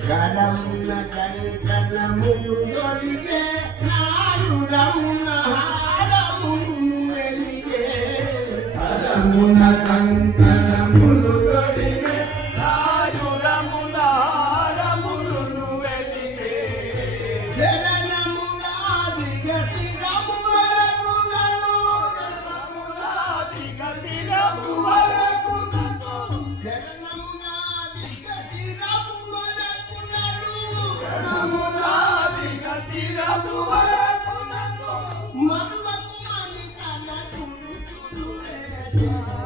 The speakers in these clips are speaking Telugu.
గడమున కంకణములు దొరికే నారుడమున హారములు వెలిగే గడమున కంకణములు దొరికే నారుడమున హారములు వెలిగే శరణములాది గతిరము వరకునను శరణములాది గతిరము వరకునను శరణములాది గతిరము శరణములాది గతిరము వరకునను మరువకుమని తన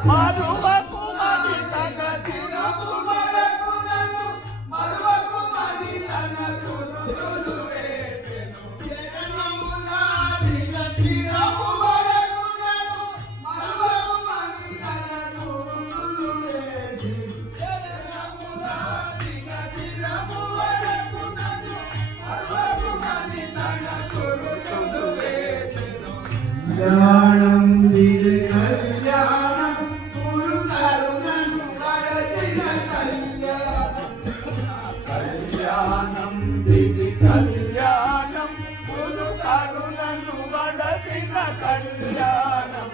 మరువకుమని తన తిరము వరకునను మరువకుమని తన తులు వేసెను శరణములాది గతిరము వరకునను మరువకుమని తన తులు వేసెను శరణములాది గతిరము వరకునను మరువకుమని తన తులు వేసెను కళ్యాణం దివి కళ్యాణం గురు కరుణను వడచిన కళ్యాణం దివి కళ్యాణం గురు కరుణను వడచిన కళ్యాణం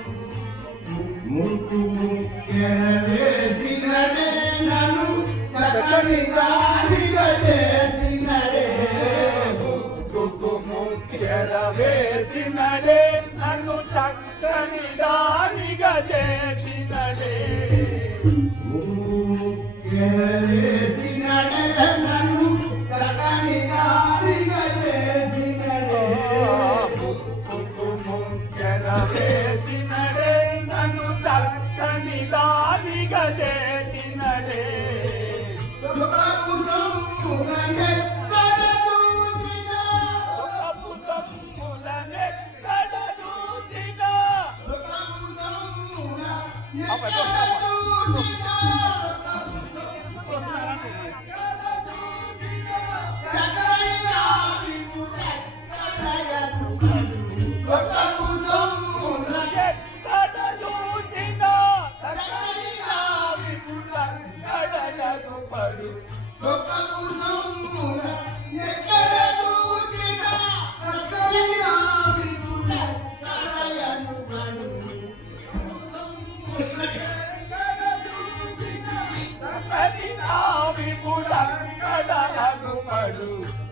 ముక్కు ముఖ్యవేసినడే నన్ను చక్కని దారిగా చేసినడే ముక్కు ముఖ్యవేసినడే నన్ను చక్కని దారిగా చేసినడే ముఖ్యవేసినడే నన్ను చక్కని దారిగా చేసినడే ముఖ్యవేసినడే నన్ను చక్కని దారిగా చేసినడే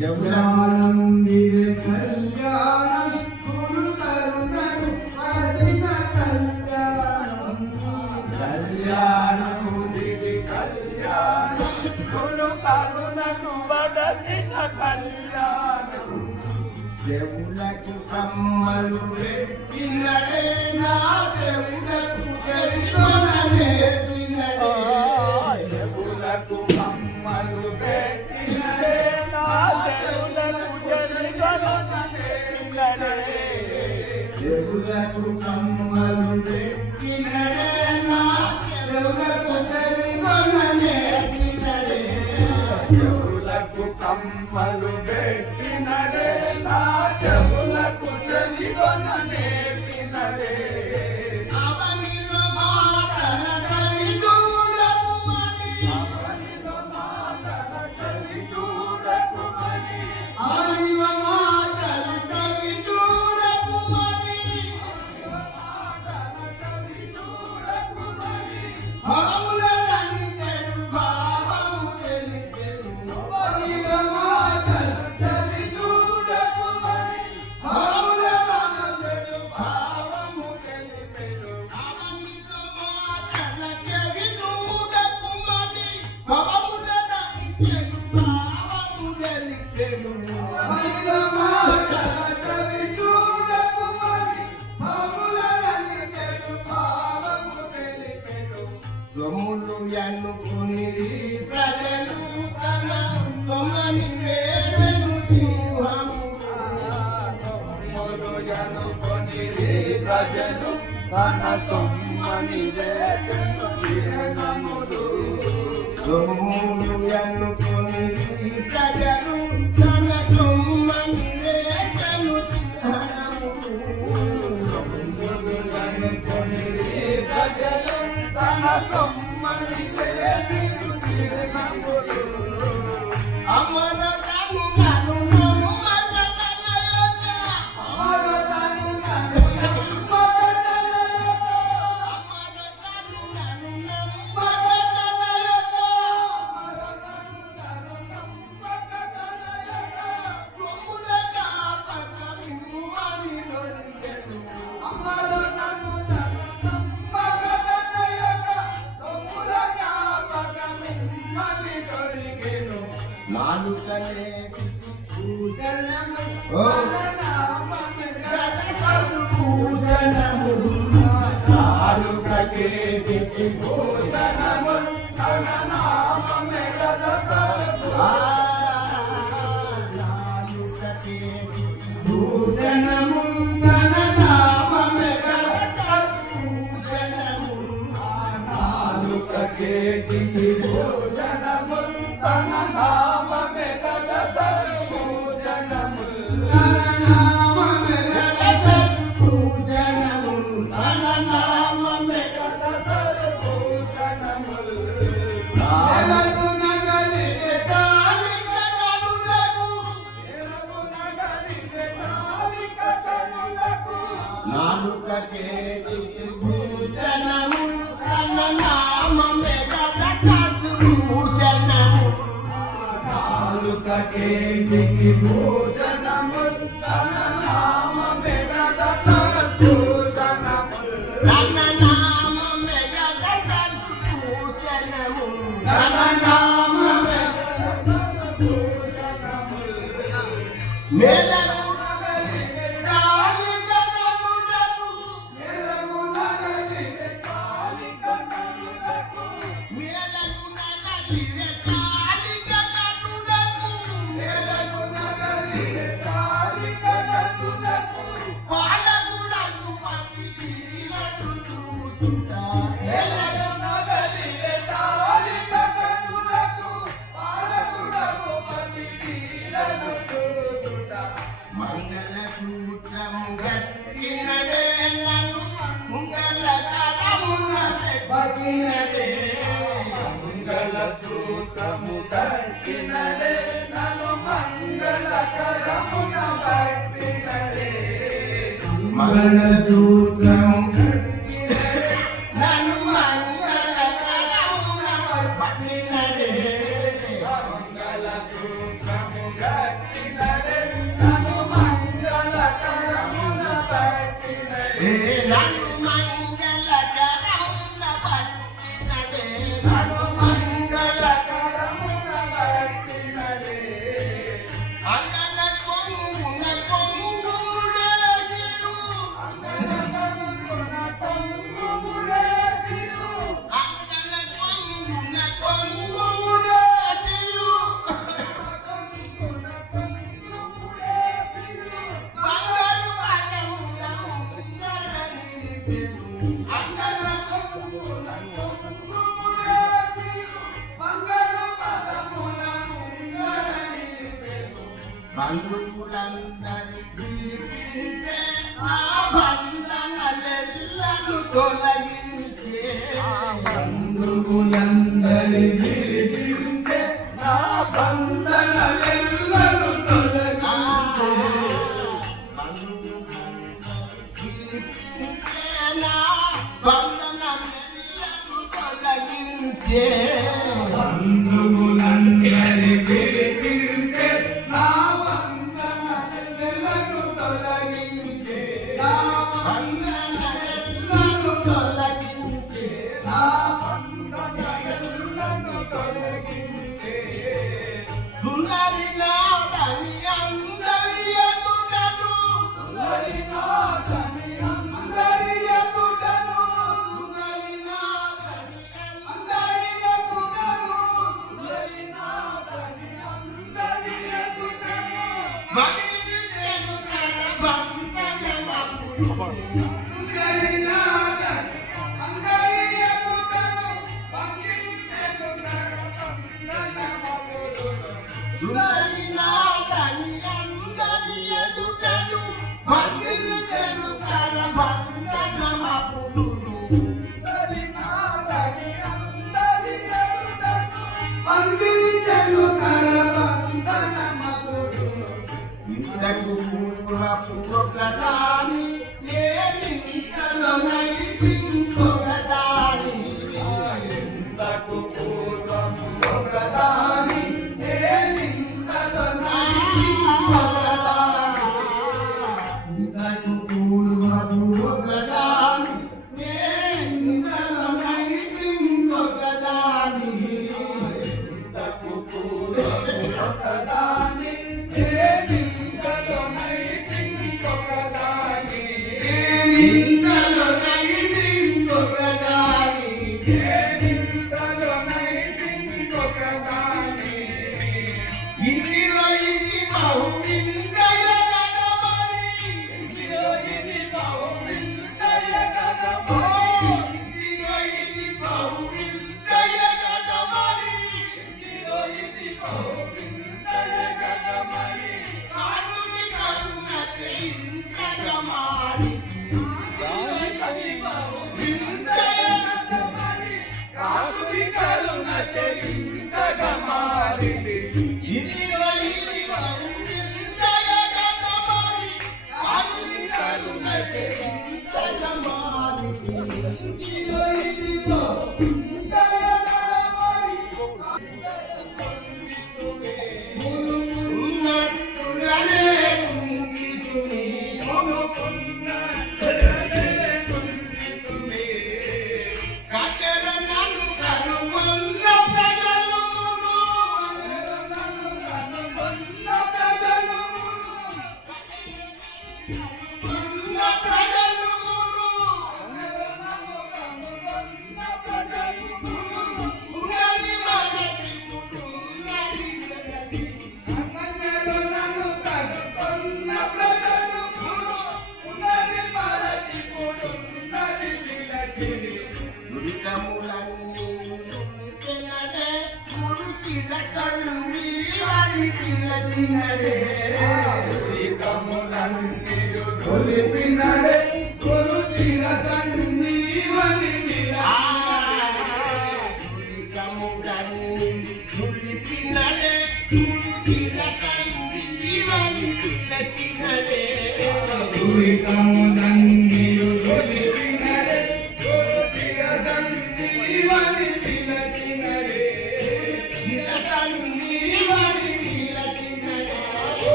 కళ్యాణం దివి కళ్యాణం గురు కరుణను వడచిన కళ్యాణం కళ్యాణం దివి కళ్యాణం గురు కరుణను వడచిన కళ్యాణం దేవులకు కమ్మలు పెట్టినడే నా దేవులకు చెరిగొననే తినడే దేవులకు కమ్మలు పెట్టినడే నా దేవులకు చెరిగొననే తినడే దేవులకు కమ్మలు పెట్టినడే నా దేవులకు చెరిగొననే తినడే దేవులకు కమ్మలు పెట్టినడే నా దేవులకు చెరిగొననే తినడే అవనిలో మాటల కవి చూడకుమని అవనిలో మాటల కవి చూడకుమని అవనిలో మాటల కవి చూడకుమని భావములని చెడు భావము తెలిచెను అవనిలో మాటల కవి చూడకుమని భావములను చెడు భావము తెలిచెను అవనిలో మాటల కవి చూడకుమని భావములని చెడు భావము తెలిచెను అవనిలో మాటల కవి చూడకుమని భావములని చెడు భావము తెలిచెను సొమ్ములు ఎన్నుకునిరి ప్రజలు తన సొమ్మని వేదను జీవముగా సొమ్ములు ఎన్నుకునిరి ప్రజలు తన సొమ్మని వేదను జీవములు సొమ్ములు ఎన్నుకునిరి ప్రజలు తన సొమ్మని వేదను జీవములు సొమ్ములు ఎన్నుకునిరి ప్రజలు తన సొమ్మ మణి చేసి తిరునములు అమర తను నను మగ తనయత అమర తను నను మగ తనయత అమర తను నను మగ తనయత అమర తను నను మగ తనయత ప్రభుల కాపకము అని నొరిగెను అమర తను నను మగ తనయత ప్రభుల కాపకము అని నొరిగెను నాలుకనే పూజనము పూజనము నాలుకకే పూజనము తన నామమే నాలుకకే పూజనము తన నామమే పూజనము నాలుకకే పూజనము తన నామమే పూజనము తన నామమే పూజనము తన నామమే పూజనము ఎలకు నగలిగే చాలిక కనులకు ఎలకు నగలిగే చాలిక కనులకు నాలుకకే పూజనము తన నామమే పూజనము నాలుకకే భోజనము తన నామమే పూజనము తన నామమే పూజనము తన నామమే పూజనము మేలకు నగలిగే చాలిక కనులకు మేలకు నగలిగే చాలిక కనులకు మేలకు నగలిగే చాలిక కనులకు మేలకు నగలిగే చాలిక కనులకు పాలకులకు పతిలకు చూచుట మేలకు నగలిగే చాలిక కనులకు పాలకులకు పతిలకు చూచుట మంగళ సూత్రము గట్టినదే నన్ను మంగళ కరమున పట్టినదే మంగళ సూత్రము గట్టినదే నన్ను మంగళ కరమున పట్టినదే మంగళ సూత్రము గట్టినదే నన్ను మంగళ కరమున పట్టినదే మంగళ సూత్రము గట్టినదే నన్ను మంగళ కరమున పట్టినదే నన్ను మంగళ కరమున పట్టినదే నన్ను మంగళ కరమున పట్టినదే అంగన కొంగున కొంగుముడేసిరు అంగన కొంగున కొంగుముడేసిరు అంగన కొంగున కొంగుముడేసిరు బంగారు పదమున ఉంగర నిలిపెను అంగన కొంగున కొంగుముడేసిరు బంగారు పదమున ఉంగర నిలిపెను బంధువులందరి జీవించే ఆ బంధనలెల్లను తొలగించే బంధువులందరి జీవించే నా బంధనలెల్లను తొలగించే జీవించే నా బంధనలెల్లను తొలగించే బంధువులందరి జీవించే నా బంధనలెల్లను తొలగించే నా బంధనలెల్లను తొలగించే నా బంధనలెల్లను తొలగించే సుందరి నాదని అందరి ఎదుటను సుందరి నాదని అందరి ఎదుటను సుందరి నాదని అందరి ఎదుటను సుందరి నాదని అందరి ఎదుటను మగిలిచెను తన బంధనమప్పుడు సుందరి నాదని అందరి ఎదుటను మగిలిచెను తన బంధనమప్పుడు సుందరి నాదని అందరి ఎదుటను మగిలిచెను తన బంధనమప్పుడు సుందరి నాదని ఇంతకు పూర్వపురొకదాని నేనింతలోనై ఇంకొకదాని ఇంతకు పూర్వపురొకదాని నేనింతలోనై ఇంకొకదాని ఇంతకు పూర్వపురొకదాని నేనింతలోనై ఇంకొకదాని ఇంతకు పూర్వపురొకదాని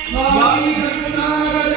స్వామి కరుణాకర